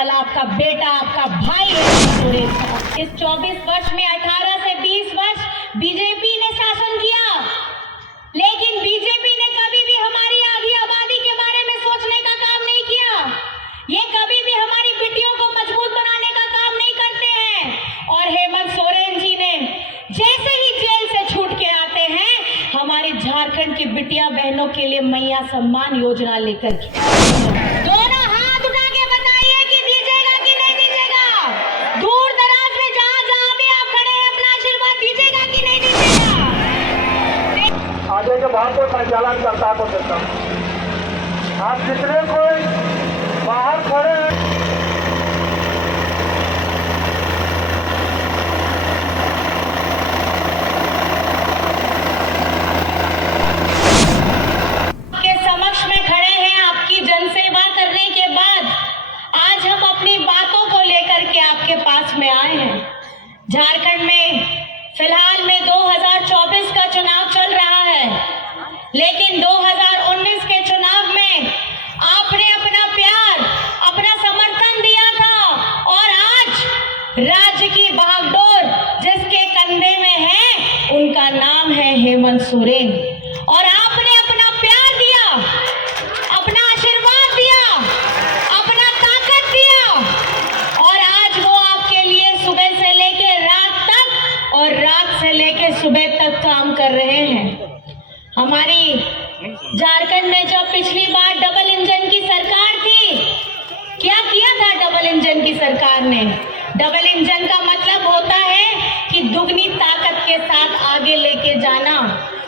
वाला आपका बेटा, आपका भाई हेमंत सोरेन। इस 24 वर्ष में 18 से 20 वर्ष बीजेपी ने शासन किया, लेकिन बीजेपी ने कभी भी हमारी आधी आबादी के बारे में सोचने का काम नहीं किया। ये कभी भी हमारी बेटियों को मजबूत बनाने का काम नहीं करते हैं। और हेमंत सोरेन जी ने जैसे ही जेल से छूट के आते हैं, हमारे झारखंड की बिटिया बहनों के लिए मैया सम्मान योजना लेकर दोनों हाथ उठा के बताइए कि दीजिएगा कि नहीं दीजिएगा। दूर दराज में जहां जहां भी आप खड़े हैं, अपना आशीर्वाद दीजिएगा कि नहीं दीजिएगा। आगे के भाव को संचालन करता को देता हूँ। आप जितने कोई बाहर खड़े हैं, के समक्ष में खड़े हैं, आपकी जनसेवा करने के बाद आज हम अपनी बातों को लेकर के आपके पास में आए हैं। झारखंड में फिलहाल में 2024 का चुनाव चल रहा है, लेकिन 2019 के चुनाव में आपने अपना प्यार, अपना समर्थन दिया था। और आज राज्य की भागडोर जिसके कंधे में है, उनका नाम है हेमंत सोरेन। और आपने अपना प्यार दिया, अपना आशीर्वाद दिया, अपना ताकत दिया, और आज वो आपके लिए सुबह से लेके रात तक और रात से लेके सुबह तक काम कर रहे हैं। हमारी झारखंड में जब पिछली बार डबल इंजन की सरकार थी, क्या किया था डबल इंजन की सरकार ने? डबल इंजन का मतलब होता है कि दुगनी ताकत के साथ आगे लेके जाना।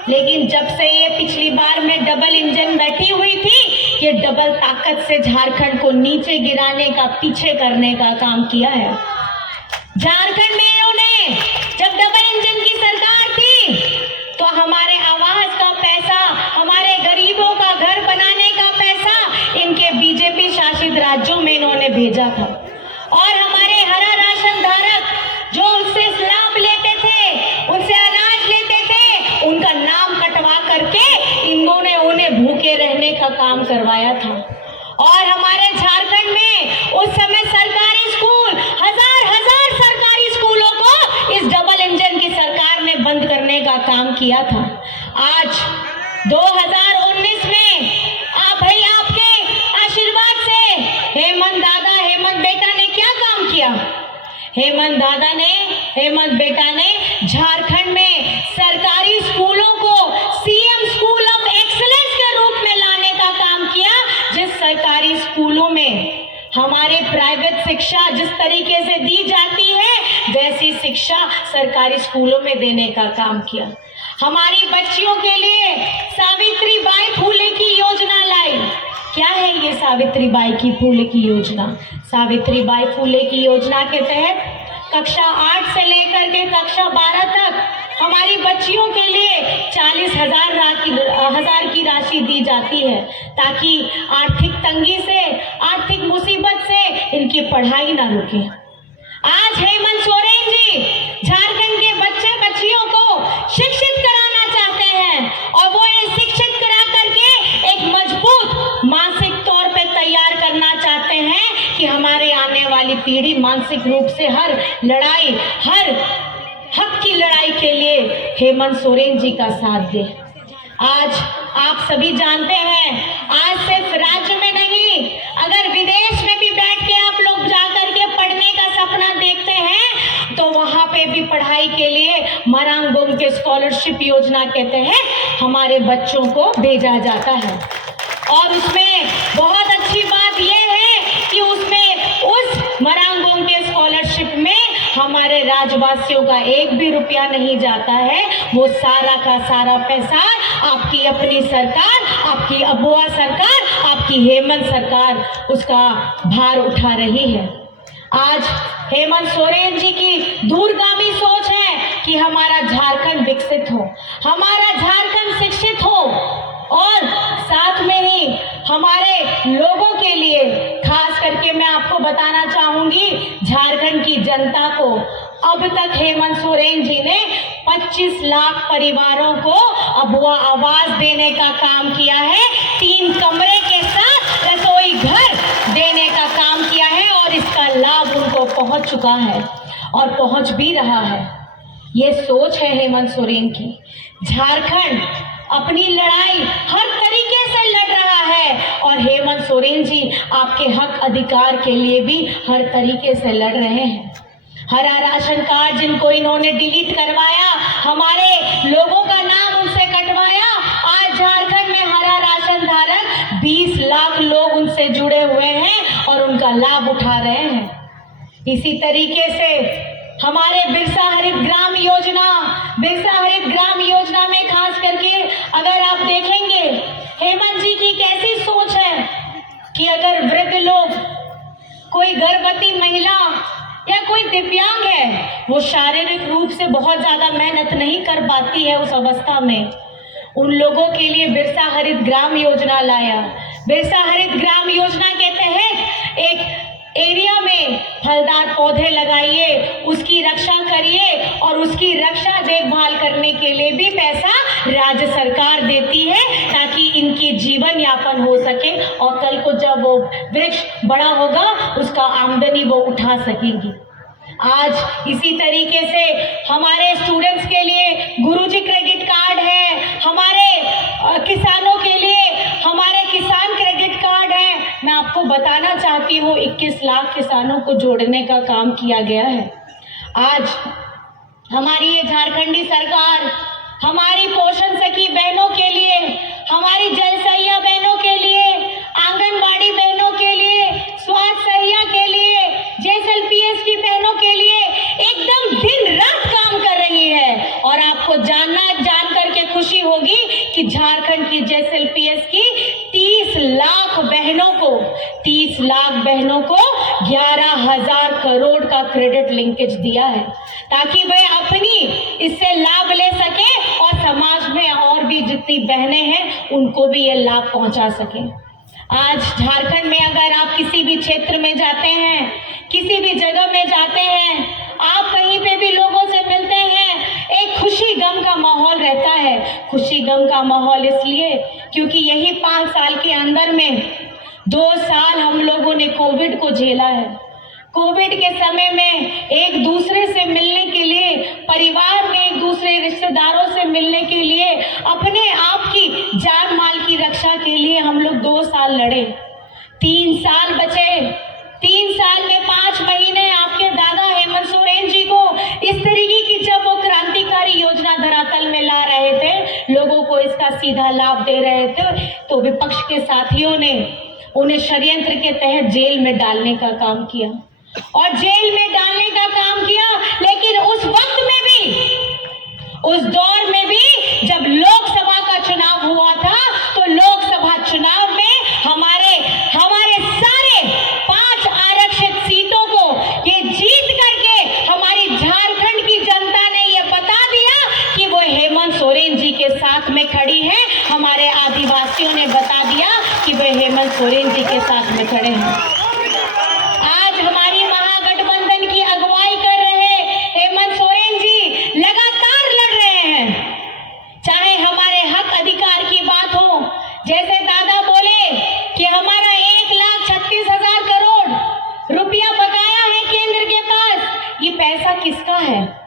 लेकिन जब से ये पिछली बार में डबल इंजन बैठी हुई थी, ये डबल ताकत से झारखंड को नीचे गिराने का, पीछे करने का काम किया है। झारखंड में इन्होंने जब डबल इंजन की सरकार थी, तो हमारे आवास का पैसा, हमारे गरीबों का घर बनाने का पैसा इनके बीजेपी शासित राज्यों में इन्होंने भेजा था। और हमारे हरा राशन धारक जो उससे लाभ लेते थे, उनसे अनाज लेते थे, उनका नाम कटवा करके इन्होंने उन्हें भूखे रहने का काम करवाया था। और हमारे झारखंड में उस समय सरकारी स्कूल, हजार हजार सरकारी स्कूलों को इस डबल इंजन की सरकार ने बंद करने का काम किया था। आज 2019 में भाई आपके आशीर्वाद से हेमंत दादा, हेमंत बेटा ने क्या काम किया? हेमंत दादा ने, हेमंत बेटा ने झारखंड में सरकारी स्कूलों को सीएम स्कूल ऑफ एक्सीलेंस के रूप में लाने का काम किया। जिस सरकारी स्कूलों में हमारे प्राइवेट शिक्षा जिस तरीके से दी जाती है, वैसी शिक्षा सरकारी स्कूलों में देने का काम किया। हमारी बच्चियों के लिए सावित्रीबाई फुले की योजना लाई। क्या है ये सावित्रीबाई की फुले की योजना? सावित्रीबाई फुले की योजना के तहत कक्षा 8 से लेकर के कक्षा 12 तक हमारी बच्चियों के लिए 40,000 की राशि दी जाती है, ताकि आर्थिक तंगी से, आर्थिक मुसीबत से इनकी पढ़ाई ना रुके। आज हेमंत सोरेन जी झारखंड के बच्चे बच्चियों को शिक्षित कराना चाहते हैं, और वो ये शिक्षित करा करके एक मजबूत मानसिक तौर पे तैयार करना चाहते हैं कि हमारे आने वाली पीढ़ी मानसिक रूप से हर लड़ाई, हर हक की लड़ाई के लिए हेमंत सोरेन जी का साथ दे। आज आप सभी जानते हैं, आज सिर्फ राज्य में नहीं, अगर विदेश में भी बैठ के आप लोग जाकर के पढ़ने का सपना देखते हैं, तो वहां पे भी पढ़ाई के लिए मरांगबोम के स्कॉलरशिप योजना के तहत हमारे बच्चों को भेजा जाता है। और उसमें बहुत अच्छी बात यह है कि उसमें उस मरांगबोम के स्कॉलरशिप में हमारे राज्यवासियों का एक भी रुपया नहीं जाता है। वो सारा का सारा पैसा आपकी अपनी सरकार, आपकी अबुआ सरकार, आपकी हेमंत सरकार उसका भार उठा रही है। आज हेमंत सोरेन जी की दूरगामी सोच है कि हमारा झारखंड विकसित हो, हमारा झारखंड शिक्षित हो, और साथ में ही हमारे लोगों के लिए, खास करके मैं आपको बताना चाहूंगी, झारखंड की जनता को अब तक हेमंत सोरेन जी ने 25 लाख परिवारों को अबुआ आवास देने का काम किया है। 3 कमरे के साथ रसोई घर देने का काम किया है, और इस लाभ उनको पहुंच चुका है और पहुंच भी रहा है। ये सोच है हेमंत सोरेन की। झारखंड अपनी लड़ाई हर तरीके से लड़ रहा है और हेमंत सोरेन जी आपके हक अधिकार के लिए भी हर तरीके से लड़ रहे हैं। हरा राशन कार्ड जिनको इन्होंने डिलीट करवाया, हमारे लोगों का नाम उनसे कटवाया, आज झारखंड में हरा राशन धारक 20 लाख लोग उनसे जुड़े हुए हैं और उनका लाभ उठा रहे हैं। इसी तरीके से हमारे बिरसा हरित ग्राम योजना में खास करके अगर आप देखेंगे हेमंत जी की कैसी सोच है कि अगर वृद्ध लोग, कोई गर्भवती महिला या कोई दिव्यांग है, वो शारीरिक रूप से बहुत ज्यादा मेहनत नहीं कर पाती है, उस अवस्था में उन लोगों के लिए बिरसा हरित ग्राम योजना लाया। बिरसा हरित ग्राम योजना के तहत एक एरिया में फलदार पौधे लगाइए, उसकी रक्षा करिए और उसकी रक्षा देखभाल करने के लिए भी पैसा राज्य सरकार देती है ताकि इनकी जीवन यापन हो सके और कल को जब वो वृक्ष बड़ा होगा उसका आमदनी वो उठा सकेंगी। आज इसी तरीके से हमारे स्टूडेंट्स के लिए गुरुजी क्रेडिट कार्ड है, हमारे किसानों के लिए हमारे किसान क्रेडिट कार्ड है। मैं आपको बताना चाहती हूँ 21 लाख किसानों को जोड़ने का काम किया गया है। आज हमारी ये झारखंडी सरकार हमारी पोषण सखी बहनों के लिए, हमारी जल सहिया बहनों के लिए, आंगनबाड़ी बहनों के लिए, स्वास्थ्य सहिया के लिए, JSLPS की बहनों के लिए एकदम दिन रात काम कर रही है। और आपको जान करके खुशी होगी कि झारखंड की JSLPS की 30 लाख बहनों को 11,000 करोड़ का क्रेडिट लिंकेज दिया है ताकि वे अपनी इससे लाभ ले सके और समाज में और भी जितनी बहनें हैं उनको भी ये लाभ पहुंचा सके। आज झारखंड में अगर आप किसी भी क्षेत्र में जाते हैं, किसी भी जगह में जाते हैं, आप कहीं पे भी लोगों से मिलते हैं, एक खुशी गम का माहौल रहता है। खुशी गम का माहौल इसलिए क्योंकि यही 5 साल के अंदर में 2 साल हम लोगों ने कोविड को झेला है। कोविड के समय में एक दूसरे से मिलने के लिए, परिवार में एक दूसरे रिश्तेदारों से मिलने के लिए, अपने आप की जान माल की रक्षा के लिए हम लोग 2 साल लड़े। 3 साल बचे। 3 साल में 5 महीने आपके दादा हेमंत सोरेन जी को इस तरीके की जब वो क्रांतिकारी योजना धरातल में ला रहे थे, लोगों को इसका सीधा लाभ दे रहे थे, तो विपक्ष के साथियों ने उन्हें षड्यंत्र के तहत जेल में डालने का काम किया और जेल में डालने का काम किया। लेकिन उस वक्त में भी, उस दौर में भी जब लोकसभा का चुनाव हुआ था तो लोकसभा चुनाव में हमारे सारे 5 आरक्षित सीटों को ये जीत करके हमारी झारखंड की जनता ने ये बता दिया कि वो हेमंत सोरेन जी के साथ में खड़ी है। हमारे आदिवासियों ने बता दिया कि वो हेमंत सोरेन जी के साथ में खड़े हैं। आज हमारी महागठबंधन की अगुवाई कर रहे हेमंत सोरेन जी लगातार लड़ रहे हैं, चाहे हमारे हक अधिकार की बात हो। जैसे दादा बोले कि हमारा 1,36,000 करोड़ रुपया बकाया है केंद्र के पास। ये पैसा किसका है?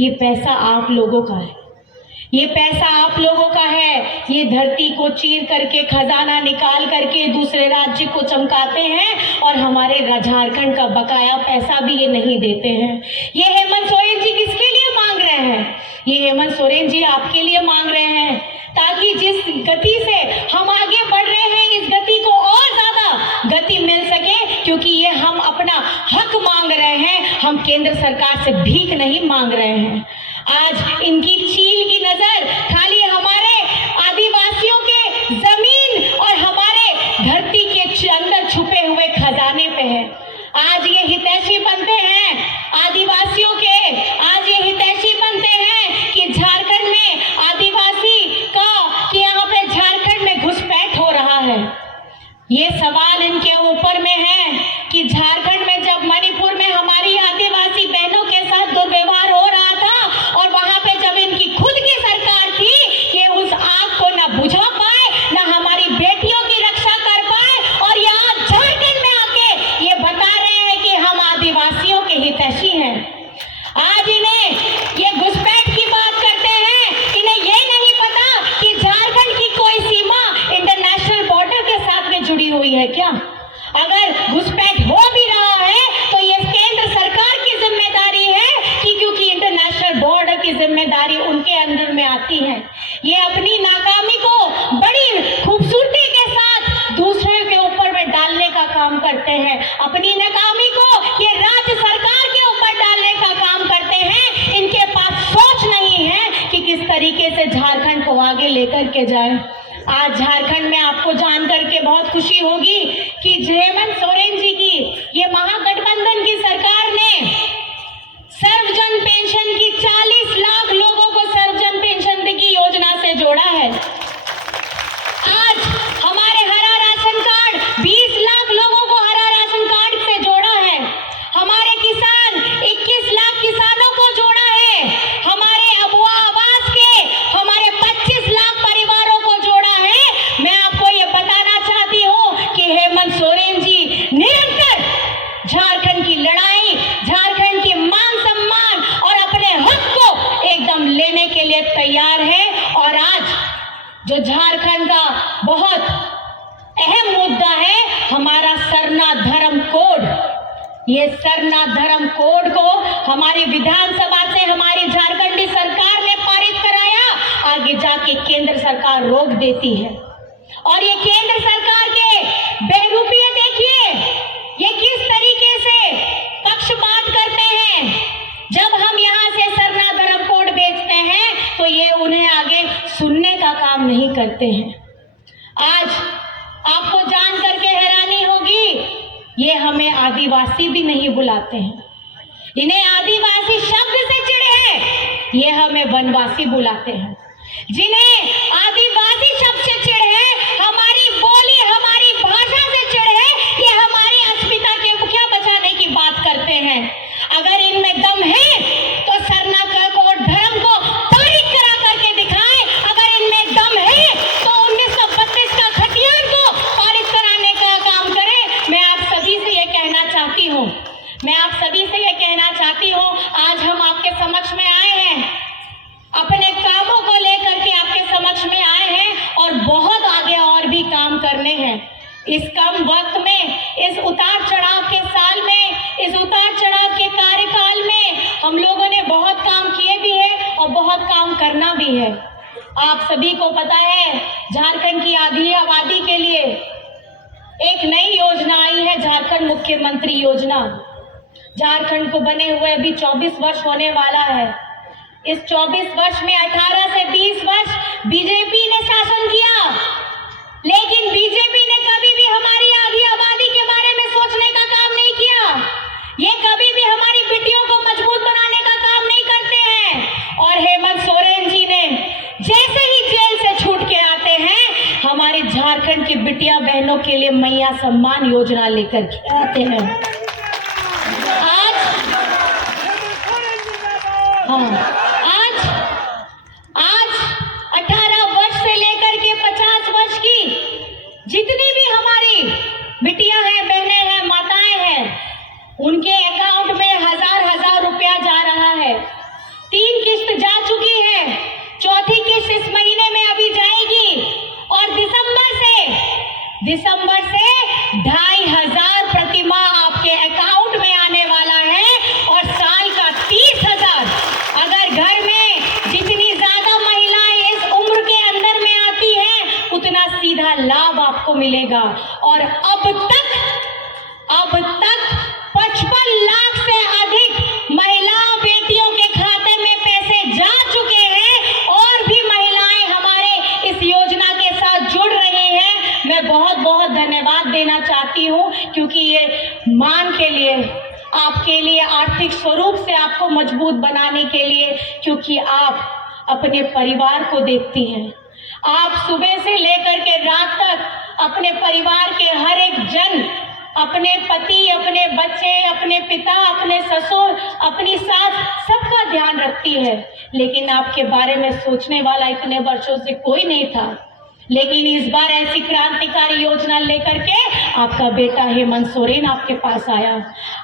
ये पैसा आप लोगों का है। ये पैसा आप लोगों का है। ये धरती को चीर करके, खजाना निकाल करके दूसरे राज्य को चमकाते हैं और हमारे झारखंड का बकाया पैसा भी ये नहीं देते हैं। ये हेमंत सोरेन जी किसके लिए मांग रहे हैं? ये हेमंत सोरेन जी आपके लिए मांग रहे हैं ताकि जिस गति से हम आगे बढ़ रहे हैं, इस गति को और ज्यादा गति मिल सके, क्योंकि ये हम अपना हक मांग रहे हैं, हम केंद्र सरकार से भीख नहीं मांग रहे हैं। आज इनकी चील की नजर खाली हमारे आदिवासियों के जमीन और हमारे धरती के अंदर छुपे हुए खजाने पे है। आज ये हितैषी बनते हैं आदिवासियों के, आज ये हितैषी बनते हैं कि झारखंड में आदिवासी का, कि यहाँ पे झारखंड में घुसपैठ हो रहा है। ये सवाल इनके ऊपर में है कि झारखंड में जब मणिपुर में हमारी आदिवासी बहनों के साथ दुर्व्यवहार हो रहा था और वहां पे जब इनकी खुद की सरकार थी, ये उस आग को ना बुझा पाए, ना हमारी बेटियों की रक्षा कर पाए, और यहाँ झारखंड में आके ये बता रहे हैं कि हम जाए। आज झारखंड में आपको जान करके बहुत खुशी होगी कि हेमंत सोरेन जी की ये महागठबंधन की सरकार ने सर्वजन पेंशन की 40 लाख लोगों को सर्वजन पेंशन की योजना से जोड़ा है। आज हमारे हरा राशन कार्ड 20 लाख लोगों को हरा राशन कार्ड से जोड़ा है। हमारे किसान 21 लाख किसानों को जोड़ा है। हमारे अबुआ आवास के हमारे 25 लाख परिवारों को जोड़ा है। मैं आपको ये बताना चाहती हूँ कि हेमंत सोरेन जी निरंतर झारखंड की लड़ाई, झारखंड की मान सम्मान और अपने हक को एकदम लेने के लिए तैयार है। और आज जो झारखंड का बहुत अहम मुद्दा है हमारा सरना धर्म कोड, ये सरना धर्म कोड को हमारी विधानसभा से हमारी झारखंडी सरकार ने पारित कराया, आगे जाके केंद्र सरकार रोक देती है। और ये केंद्र सरकार के बेरूपिये देखिए, ये किस तरीके से पक्षपात करते हैं। जब हम यहाँ से सरना धर्म कोड बेचते हैं तो ये उन्हें आगे सुनने का काम नहीं करते हैं। आज आपको जान करके हैरानी होगी, ये हमें आदिवासी भी नहीं बुलाते हैं। इन्हें आदिवासी शब्द से चिढ़ है, ये हमें वनवासी बुलाते हैं। जिन्हें आदिवासी शब्द से चिढ़ है, हमारी बोली हमारी भाषा से चिढ़ है, ये हमारी अस्मिता के क्या बचाने की बात करते हैं। अगर इनमें दम है तो सरना कोड धर्म को पारित करा करके दिखाएं। अगर इनमें दम है तो 1932 का खतियान को पारित कराने का काम करें। मैं आप सभी से ये कहना चाहती हूँ, आज हम आपके समक्ष में आए हैं, अपने कामों को लेकर के आपके समक्ष में आए हैं और बहुत आगे और भी काम करने हैं। इस कम वक्त में, इस उतार चढ़ाव के साल में, इस उतार चढ़ाव के कार्यकाल में हम लोगों ने बहुत काम किए भी है और बहुत काम करना भी है। आप सभी को पता है, झारखंड की आधी आबादी के लिए एक नई योजना आई है, झारखंड मुख्यमंत्री योजना। झारखंड को बने हुए अभी 24 वर्ष होने वाला है। इस 24 वर्ष में 18 से 20 वर्ष बीजेपी ने शासन किया, लेकिन बीजेपी ने कभी भी हमारी आधी आबादी के बारे में सोचने का काम नहीं किया। ये कभी भी हमारी बेटियों को मजबूत बनाने का काम नहीं करते हैं। और हेमंत सोरेन जी ने जैसे ही जेल से छूट के आते हैं, हमारे झारखंड की बिटिया बहनों के लिए मैया सम्मान योजना लेकर के आते हैं। आज 18 वर्ष से लेकर के 50 वर्ष की जितनी भी हमारी बिटियां हैं, बहनें हैं, माताएं हैं, उनके अकाउंट में हजार रुपया जा रहा है। 3 किस्त जा चुकी है, 4थी किस्त इस महीने में अभी जाएगी और दिसंबर से 2500 प्रति माह आपके अकाउंट में आने वाला है और साल का 30,000। अगर घर में जितनी ज्यादा महिलाएं इस उम्र के अंदर में आती हैं, उतना सीधा लाभ आपको मिलेगा। और अब तक 55 लाख से अधिक महिलाओं बेटियों के खाते में पैसे जा चुके हैं और भी महिलाएं हमारे इस योजना के साथ जुड़ रही हैं। मैं बहुत बहुत धन्यवाद देना चाहती हूँ, क्योंकि ये मान के लिए, आपके लिए, आर्थिक स्वरूप से आपको मजबूत बनाने के लिए, क्योंकि आप अपने परिवार को देखती हैं। आप सुबह से लेकर के रात तक अपने परिवार के हर एक जन, अपने पति, अपने बच्चे, अपने पिता, अपने ससुर, अपनी सास, सबका ध्यान रखती है। लेकिन आपके बारे में सोचने वाला इतने वर्षों से कोई नहीं था। लेकिन इस बार ऐसी क्रांतिकारी योजना लेकर के आपका बेटा हेमंत सोरेन आपके पास आया,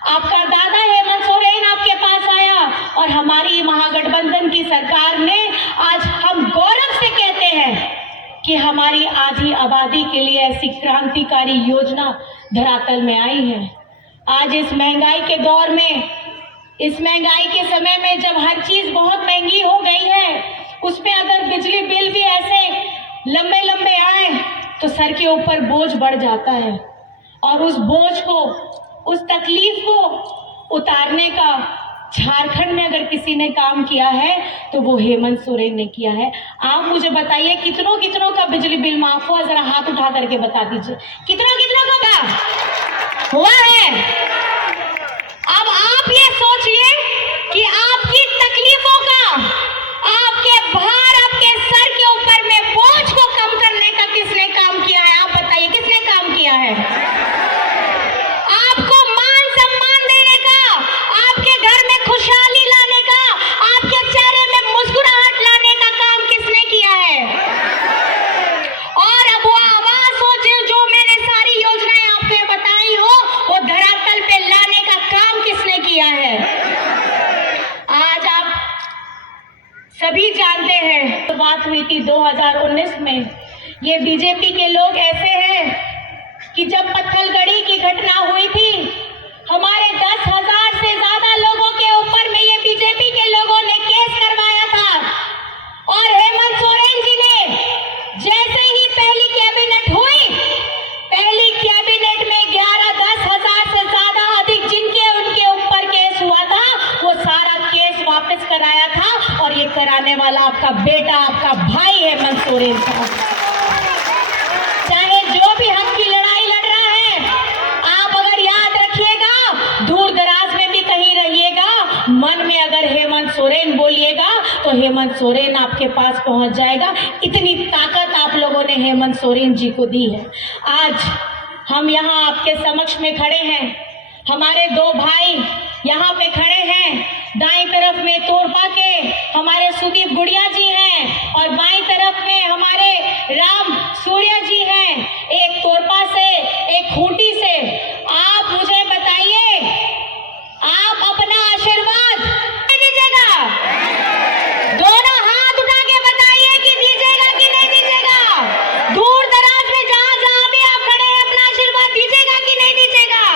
आपका दादा हेमंत सोरेन आपके पास आया और हमारी महागठबंधन की सरकार ने, आज हम गौरव से कहते हैं कि हमारी आधी आबादी के लिए ऐसी क्रांतिकारी योजना धरातल में आई है। आज इस महंगाई के दौर में, इस महंगाई के समय में जब हर चीज बहुत महंगी हो गई है, उसमें अगर बिजली बिल भी ऐसे लंबे आए तो सर के ऊपर बोझ बढ़ जाता है। और उस बोझ को, उस तकलीफ को उतारने का झारखंड में अगर किसी ने काम किया है तो वो हेमंत सोरेन ने किया है। आप मुझे बताइए कितनों कितनों का बिजली बिल माफ हुआ, जरा हाथ उठा करके बता दीजिए, कितनों कितनों का हुआ है। अब आप ये सोचिए कि आपकी तकलीफों का, आपके भार, आपके सर के ऊपर में बोझ को कम करने का किसने काम किया है? आप बताइए किसने काम किया है? आपको मान सम्मान देने का, आपके घर में खुशहाली लाने का, आपके चेहरे में मुस्कुराहट लाने का काम किसने किया है? और अब वो आवाज हो जो मैंने सारी योजनाएं आपको बताई हो, वो धरातल पे लाने का काम किसने किया है? आज आप सभी जानते हैं, तो बात हुई थी 2019 में। ये बीजेपी के लोग ऐसे हैं कि जब पत्थलगड़ी की घटना हुई थी, हमारे 10,000 से ज्यादा लोगों के ऊपर में ये बीजेपी के लोगों ने केस करवाया था। और हेमंत सोरेन जी ने जैसे ही पहली कैबिनेट हुई, पहली कैबिनेट में 10,000 से ज्यादा अधिक जिनके उनके ऊपर केस हुआ था, वो सारा केस वापस कराया था। और ये कराने वाला आपका बेटा, आपका भाई हेमंत सोरेन था। चाहे जो भी हक की लड़ाई लड़ रहा है, आप अगर याद रखिएगा, दूर दराज में भी कहीं रहिएगा, मन में अगर हेमंत सोरेन बोलिएगा तो हेमंत सोरेन आपके पास पहुंच जाएगा। इतनी ताकत आप लोगों ने हेमंत सोरेन जी को दी है। आज हम यहाँ आपके समक्ष में खड़े हैं, हमारे दो भाई यहाँ पे खड़े हैं। दाईं तरफ में तोरपा के हमारे सुदीप गुड़िया जी हैं और बाईं तरफ में हमारे राम सूर्या जी हैं, एक तोरपा से, एक खूंटी से। आप मुझे बताइए, आप अपना आशीर्वाद दीजिएगा? दोनों हाथ उठा के बताइए कि दीजिएगा कि नहीं दीजिएगा? दूर दराज में जहां जहां भी आप खड़े हैं, अपना आशीर्वाद दीजिएगा कि नहीं दीजिएगा?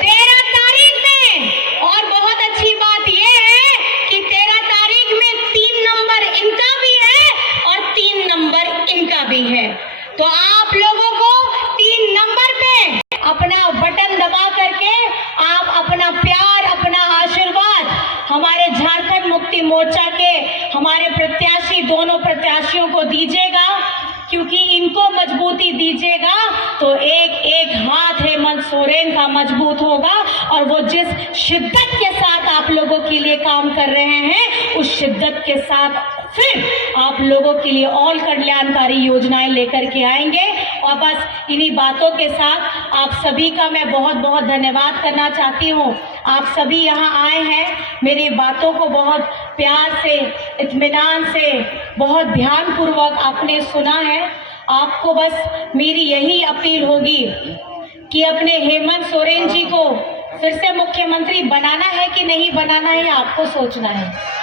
13 तारीख में, और बहुत अच्छी बात यह है कि 13 तारीख में 3 नंबर इनका भी है और 3 नंबर इनका भी है। तो आप लोगों को 3 नंबर पे अपना बटन दबा करके आप अपना प्यार, अपना आशीर्वाद हमारे झारखंड मुक्ति मोर्चा के हमारे प्रत्याशी, दोनों प्रत्याशियों को दीजिएगा। क्योंकि इनको मजबूती दीजिएगा तो एक एक हाथ हेमंत सोरेन का मजबूत होगा। और वो जिस शिद्दत के साथ आप लोगों के लिए काम कर रहे हैं, उस शिद्दत के साथ फिर आप लोगों के लिए और कल्याणकारी योजनाएं लेकर के आएंगे। और बस इन्हीं बातों के साथ आप सभी का मैं बहुत बहुत धन्यवाद करना चाहती हूँ। आप सभी यहाँ आए हैं, मेरी बातों को बहुत प्यार से, इत्मीनान से, बहुत ध्यानपूर्वक आपने सुना है। आपको बस मेरी यही अपील होगी कि अपने हेमंत सोरेन जी को फिर से मुख्यमंत्री बनाना है कि नहीं बनाना है, आपको सोचना है।